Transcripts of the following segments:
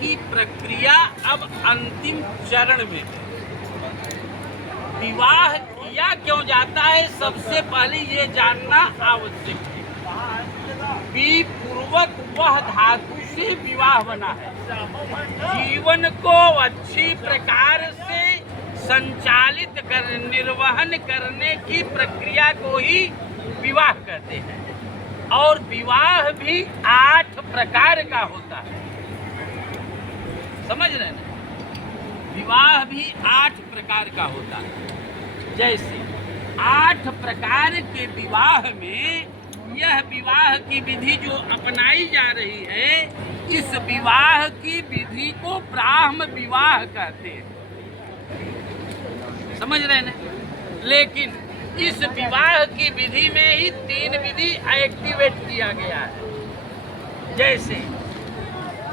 की प्रक्रिया अब अंतिम चरण में है। विवाह किया क्यों जाता है, सबसे पहले ये जानना आवश्यक है कि पूर्वक वह धातु से विवाह बना है। जीवन को अच्छी प्रकार से संचालित कर निर्वहन करने की प्रक्रिया को ही विवाह कहते हैं। और विवाह भी 8 प्रकार का होता है, समझ रहे हैं? विवाह भी 8 प्रकार का होता है। जैसे 8 प्रकार के विवाह में यह विवाह की विधि जो अपनाई जा रही है, इस विवाह की विधि को ब्राह्म विवाह कहते हैं, समझ रहे हैं? लेकिन इस विवाह की विधि में ही 3 विधि एक्टिवेट किया गया है। जैसे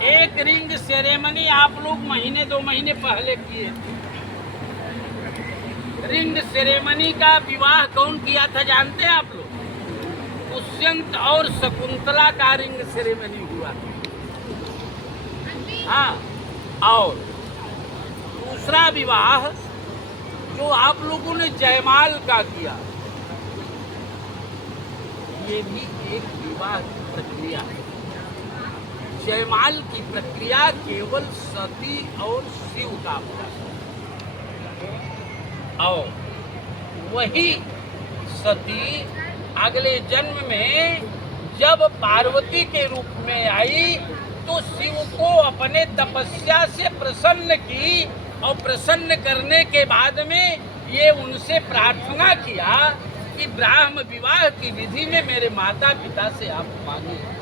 एक रिंग सेरेमनी आप लोग 1-2 महीने पहले किए थे। रिंग सेरेमनी का विवाह कौन किया था जानते हैं आप लोग? दुष्यंत और शकुंतला का रिंग सेरेमनी हुआ। हाँ, और दूसरा विवाह जो आप लोगों ने जयमाल का किया, ये भी एक विवाह की प्रक्रिया है। जयमाल की प्रक्रिया केवल सती और शिव का होता है, और वही सती अगले जन्म में जब पार्वती के रूप में आई तो शिव को अपने तपस्या से प्रसन्न की, और प्रसन्न करने के बाद में ये उनसे प्रार्थना किया कि ब्राह्म विवाह की विधि में मेरे माता पिता से आप मांगिए।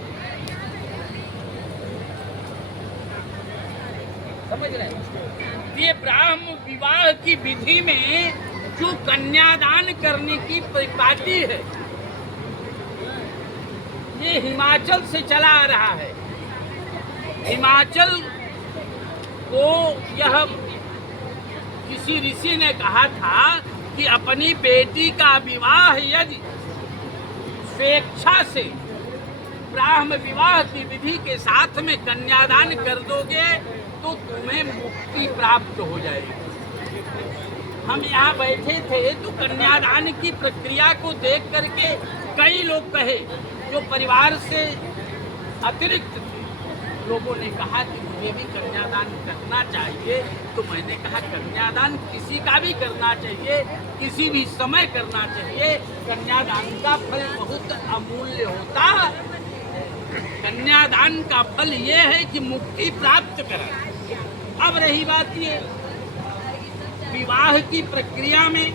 समझ रहे हैं? ये ब्राह्म विवाह की विधि में जो कन्यादान करने की परिपाटी है, ये हिमाचल से चला आ रहा है। हिमाचल को यह किसी ऋषि ने कहा था कि अपनी बेटी का विवाह यदि स्वेच्छा से ब्राह्म विवाह की विधि के साथ में कन्यादान कर दोगे तो तुम्हें मुक्ति प्राप्त हो जाएगी। हम यहाँ बैठे थे तो कन्यादान की प्रक्रिया को देख करके कई लोग कहे जो परिवार से अतिरिक्त थे, लोगों ने कहा कि मुझे भी कन्यादान करना चाहिए। तो मैंने कहा कन्यादान किसी का भी करना चाहिए, किसी भी समय करना चाहिए। कन्यादान का फल बहुत अमूल्य होता। कन्यादान का फल ये है कि मुक्ति प्राप्त करा। अब रही बात ये, विवाह की प्रक्रिया में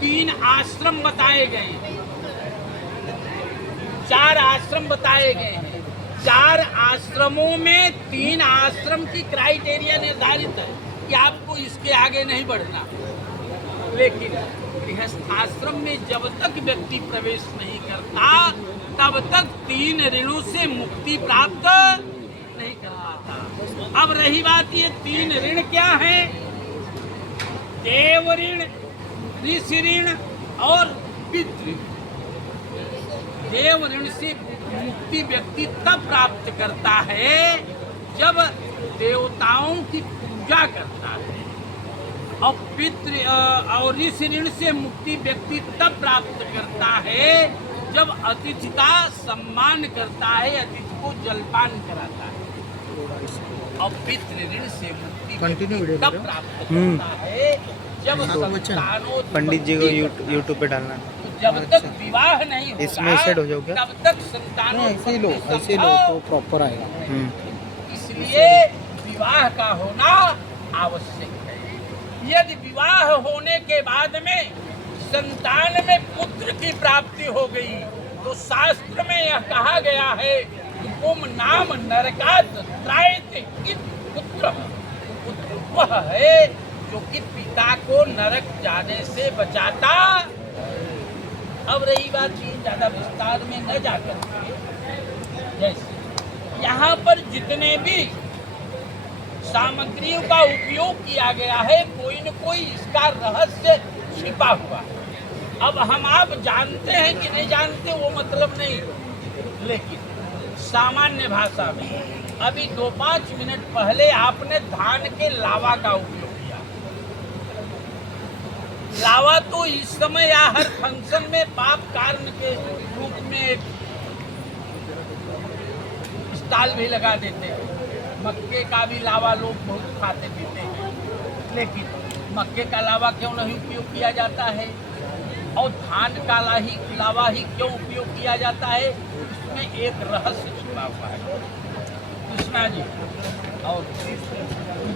3 आश्रम बताए गए हैं, 4 आश्रम बताए गए हैं। 4 आश्रमों में 3 आश्रम की क्राइटेरिया निर्धारित है कि आपको इसके आगे नहीं बढ़ना। लेकिन गृहस्थाश्रम में जब तक व्यक्ति प्रवेश नहीं करता तब तक 3 ऋणों से मुक्ति प्राप्त नहीं कर पाता। अब रही बात ये 3 ऋण क्या है? देव ऋण, ऋषि ऋण और पितृ ऋण। देव ऋण से मुक्ति व्यक्ति तब प्राप्त करता है जब देवताओं की पूजा करता है, और पितृ और ऋषि ऋण से मुक्ति व्यक्ति तब प्राप्त करता है जब अतिथि का सम्मान करता है, अतिथि को जलपान कराता है। और पितृ ऋण से मुक्ति तब प्राप्त करता है जब संतानों पंडित जी को यूट्यूब पे डालना, जब तक विवाह नहीं होगा इसमें सेट हो जाओगे तब तक संतानों ऐसे ही लो तो प्रॉपर आएगा। इसलिए विवाह का होना आवश्यक है। यदि विवाह होने के बाद में संतान में पुत्र की प्राप्ति हो गई तो शास्त्र में यह कहा गया है कि तुम नाम नरकात त्रायते पुत्र। पुत्र वह है जो कि पिता को नरक जाने से बचाता। अब रही बात ये ज्यादा विस्तार में न जाकर के, जैसे यहाँ पर जितने भी सामग्रियों का उपयोग किया गया है, कोई न कोई इसका रहस्य छिपा हुआ है। अब हम आप जानते हैं कि नहीं जानते वो मतलब नहीं, लेकिन सामान्य भाषा में अभी 2-5 मिनट पहले आपने धान के लावा का उपयोग किया। लावा तो इस समय या हर फंक्शन में पाप कारण के रूप में एक स्टॉल भी लगा देते हैं। मक्के का भी लावा लोग बहुत खाते पीते हैं, लेकिन मक्के का लावा क्यों नहीं उपयोग किया जाता है और धान का लावा ही क्यों उपयोग किया जाता है? इसमें एक रहस्य छुपा हुआ है। कृष्णा जी और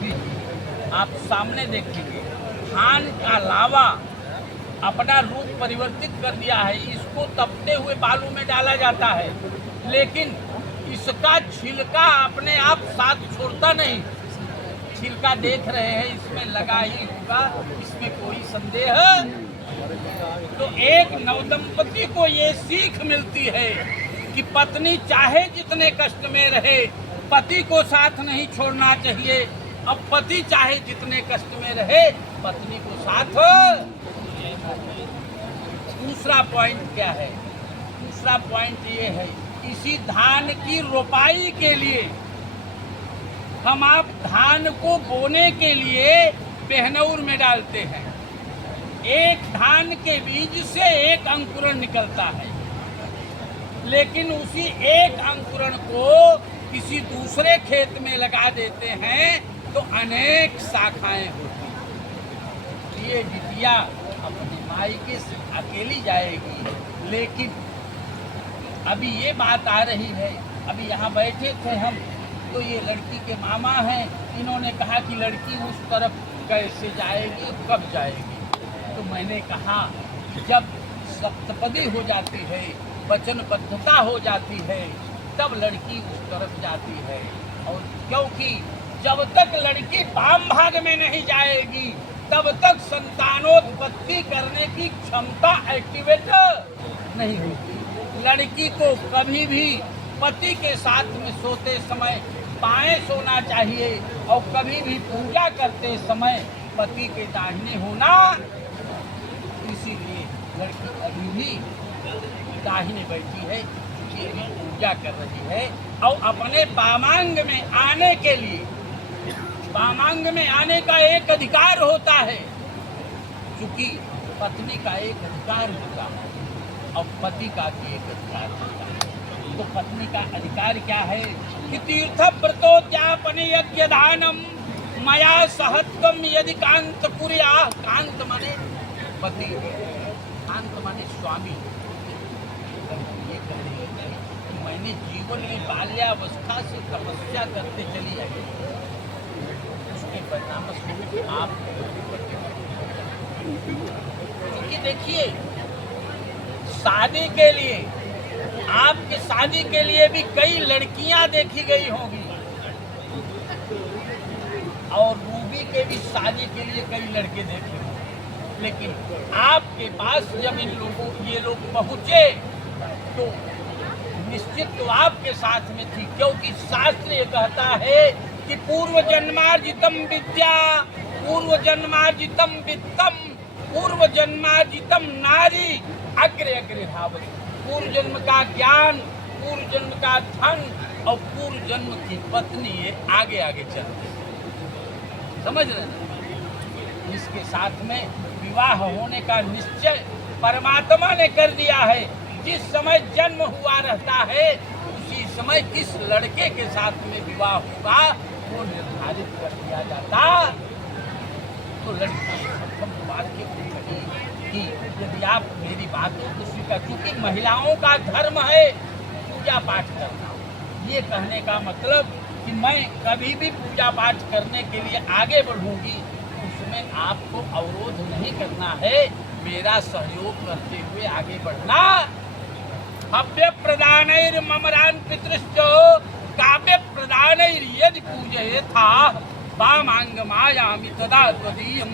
जी, आप सामने देखेंगे धान का लावा अपना रूप परिवर्तित कर दिया है। इसको तपते हुए बालू में डाला जाता है, लेकिन इसका छिलका अपने आप साथ छोड़ता नहीं। छिलका देख रहे हैं, इसमें लगा ही होगा, इसमें कोई संदेह। तो एक नवदंपति को ये सीख मिलती है कि पत्नी चाहे जितने कष्ट में रहे, पति को साथ नहीं छोड़ना चाहिए। अब पति चाहे जितने कष्ट में रहे, पत्नी को साथ। दूसरा पॉइंट क्या है? दूसरा पॉइंट ये है, इसी धान की रोपाई के लिए हम आप धान को बोने के लिए बेहनौर में डालते हैं। एक धान के बीज से एक अंकुरण निकलता है, लेकिन उसी एक अंकुरण को किसी दूसरे खेत में लगा देते हैं तो अनेक शाखाएं होती हैं। ये बिटिया अपनी मायके से अकेली जाएगी, लेकिन अभी ये बात आ रही है, अभी यहाँ बैठे थे हम, तो ये लड़की के मामा हैं, इन्होंने कहा कि लड़की उस तरफ कैसे जाएगी, कब जाएगी? तो मैंने कहा जब सप्तपदी हो जाती है, वचनबद्धता हो जाती है, तब लड़की उस तरफ जाती है। और क्योंकि जब तक लड़की वाम भाग में नहीं जाएगी, तब तक संतानोत्पत्ति करने की क्षमता एक्टिवेट नहीं होगी। लड़की को कभी भी पति के साथ में सोते समय बाएं सोना चाहिए और कभी भी पूजा करते समय पति के दाहिने होना। इसीलिए लड़की अभी भी दाहिने बैठी है, क्योंकि अभी पूजा कर रही है। और अपने वामांग में आने के लिए, वामांग में आने का एक अधिकार होता है, क्योंकि पत्नी का एक अधिकार होता है और पति का भी एक अधिकार होता है। तो पत्नी का अधिकार क्या है कि तीर्थ व्रतोद्यापने यज्ञ दानम मया सहत्वम यदि कांत कुर्या। कांत माने पति, कांत माने स्वामी। ये कह रही है कि मैंने जीवन में बाल्यावस्था से तपस्या करते चली आई, उसके परिणाम स्वरूप आप, क्योंकि देखिए शादी के लिए, आपके शादी के लिए भी कई लड़कियां देखी गई होंगी और रूबी के भी शादी के लिए कई लड़के देखे होंगे, लेकिन आपके पास जब ये लोग पहुंचे तो निश्चित तो आपके साथ में थी, क्योंकि शास्त्र ये कहता है कि पूर्व जन्मार्जितम विद्या, पूर्व जन्मार्जितम वित्तम, पूर्व जन्मार्जितम नारी अग्रे अग्रे धावति। पूर्व जन्म का ज्ञान, पूर्व जन्म का धन और पूर्व जन्म की पत्नी आगे आगे चलते, समझ रहे हैं? इसके साथ में विवाह होने का निश्चय परमात्मा ने कर दिया है। जिस समय जन्म हुआ रहता है, उसी समय किस लड़के के साथ में विवाह होगा वो निर्धारित कर दिया जाता। तो लड़की बात कि यदि आप मेरी बात को स्वीकार, क्योंकि महिलाओं का धर्म है पूजा पाठ करना, ये कहने का मतलब कि मैं कभी भी पूजा पाठ करने के लिए आगे बढ़ूंगी, उसमें आपको अवरोध नहीं करना है, मेरा सहयोग करते हुए आगे बढ़ना। हव्य प्रदानैर ममरान पितृश्च काव्य प्रदानैर यदि पूजयेथा वामांग मायामि तदा त्वदीयं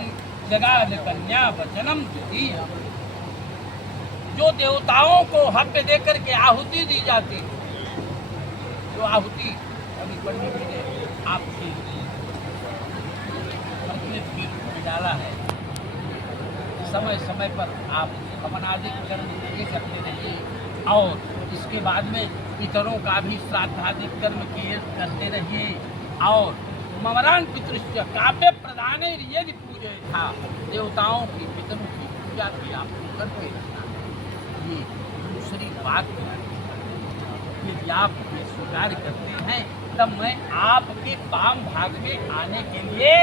जगाद कन्या वचनम द्वितीय। जो देवताओं को हव्य देकर के आहुति दी जाती, जो आहुति अभी पंडित जी ने आपसे अपने पीठ में डाला है, समय समय पर आप हवनादि कर्म ये करते रहिए। और इसके बाद में पितरों का भी श्राद्धादि कर्म किए करते रहिए। और ममरान पितृश्च काव्य प्रदान यदि पूजे था, देवताओं की पितरों की पूजा भी आपको करते रहना। ये दूसरी बात यदि आप ये स्वीकार करते हैं तब मैं आपके वाम भाग में आने के लिए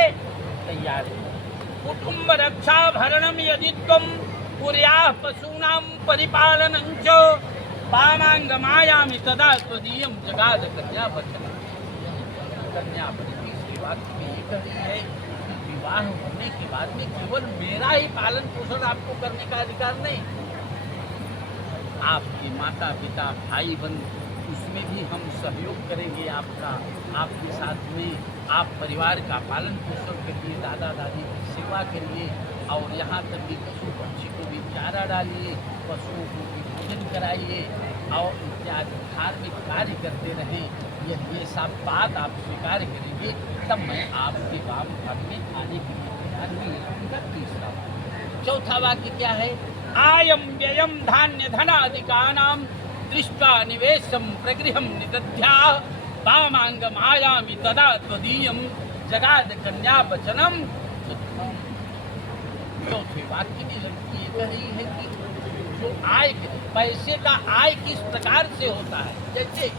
तैयार हूँ। कुटुंब रक्षा भरणम यदि तुम कुर्याः पशूनां परिपालनं च वामांगमायामि तदा त्वदीयं जगाद कन्या वचन। कन्या की सेवा की ये कही है कि विवाह होने के बाद में केवल मेरा ही पालन पोषण आपको करने का अधिकार नहीं, आपके माता पिता भाई बहन उसमें भी हम सहयोग करेंगे आपका। आपके साथ में आप परिवार का पालन पोषण करिए, दादा दादी की सेवा करिए, और यहाँ तक कि पशु पक्षी को भी चारा डालिए, पशुओं को भी भोजन कराइए और इत्यादि धार्मिक कार्य करते रहें। ये सब बात आप स्वीकार करेंगे तब मैं आपके वाम भाग में आने के लिए तैयार हुई। उनका तीसरा वाक्य। चौथा वाक्य क्या है? आयम व्ययम धान्य धनादिकानां दृष्ट्वा निवेशम प्रगृहम निदध्या वामांगमायामि तदा त्वदीयं जगाद कन्या वचनम। चौथे वाक्य की लड़की ये कह रही है कि जो आय पैसे का आय किस प्रकार से होता है, जैसे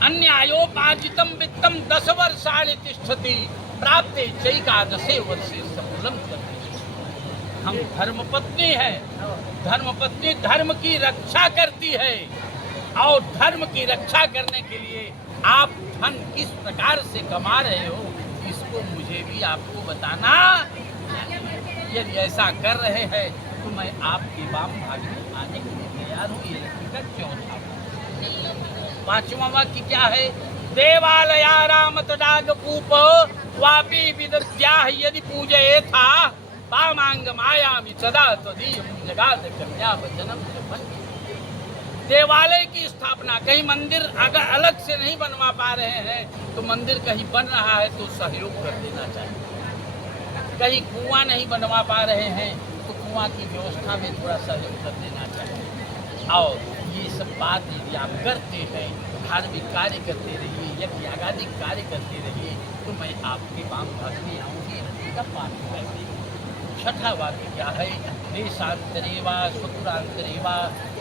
अन्य आयोपार्जितम वित्तम 10 वर्षाणि तिष्ठति प्राप्ते चैकादशे वर्षे सफलम करते। हम धर्मपत्नी है, धर्मपत्नी धर्म की रक्षा करती है, और धर्म की रक्षा करने के लिए आप धन किस प्रकार से कमा रहे हो इसको मुझे भी आपको बताना। यदि ऐसा कर रहे हैं तो मैं आपके वाम भाग में आने के लिए तैयार हूँ। ये लड़की का चौथा। पांचवा वाक्य क्या है? देवालयाराम तडागपूप वापी विदत्याः यदि पूजये था वामांगमायामि सदा त्वदीयं जगाद कन्या वचनम। देवालय की स्थापना, कहीं मंदिर अगर अलग से नहीं बनवा पा रहे हैं तो मंदिर कहीं बन रहा है तो सहयोग कर देना चाहिए। कहीं कुआं नहीं बनवा पा रहे हैं तो कुआं की व्यवस्था में थोड़ा सहयोग कर देना चाहिए। और ये सब बात यदि आप करते हैं, धार्मिक कार्य करते रहिए, यज्ञ यागादि कार्य करते रहिए तो मैं आपके वाम भाग में आऊँगी। का पाठ करते। छठा वाक्य क्या है? देशांतरे वा स्वपुरांतरे वा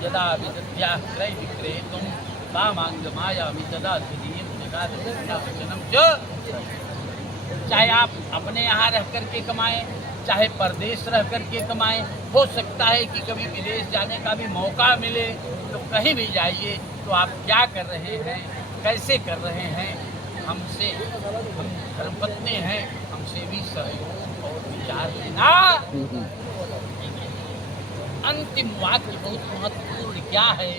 यदा विदत्याः क्रय विक्रेतुं वामांगमायामि तदा त्वदीयं जगाद कन्या वचनम। जो चाहे आप अपने यहाँ रह करके कमाएं, चाहे परदेश रह करके कमाएं, हो सकता है कि कभी विदेश जाने का भी मौका मिले तो कहीं भी जाइए तो आप क्या कर रहे हैं, कैसे कर रहे हैं, हमसे, हम धर्मपत्नी हैं, हमसे भी सहयोग और विचार लेना। अंतिम वाक्य बहुत महत्वपूर्ण क्या है?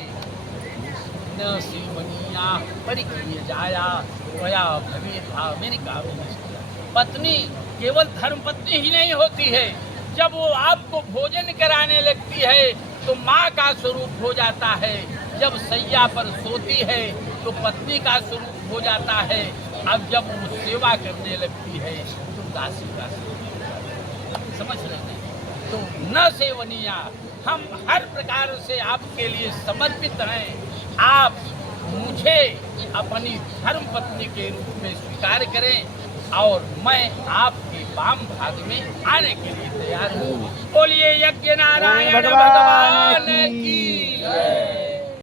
न सेवनीया परिक्रिय जाया त्वया भवेत् अमेरिका। पत्नी केवल धर्मपत्नी ही नहीं होती है, जब वो आपको भोजन कराने लगती है तो माँ का स्वरूप हो जाता है, जब सैया पर सोती है तो पत्नी का स्वरूप हो जाता है, अब जब वो सेवा करने लगती है तो दासी का स्वरूप हो जाता है। समझ रहे हैं? तो न सेवनिया, हम हर प्रकार से आपके लिए समर्पित हैं। आप मुझे अपनी धर्मपत्नी के रूप में स्वीकार करें और मैं आपके वाम भाग में आने के लिए तैयार हूँ। बोलिए यज्ञ नारायण भगवान की जय।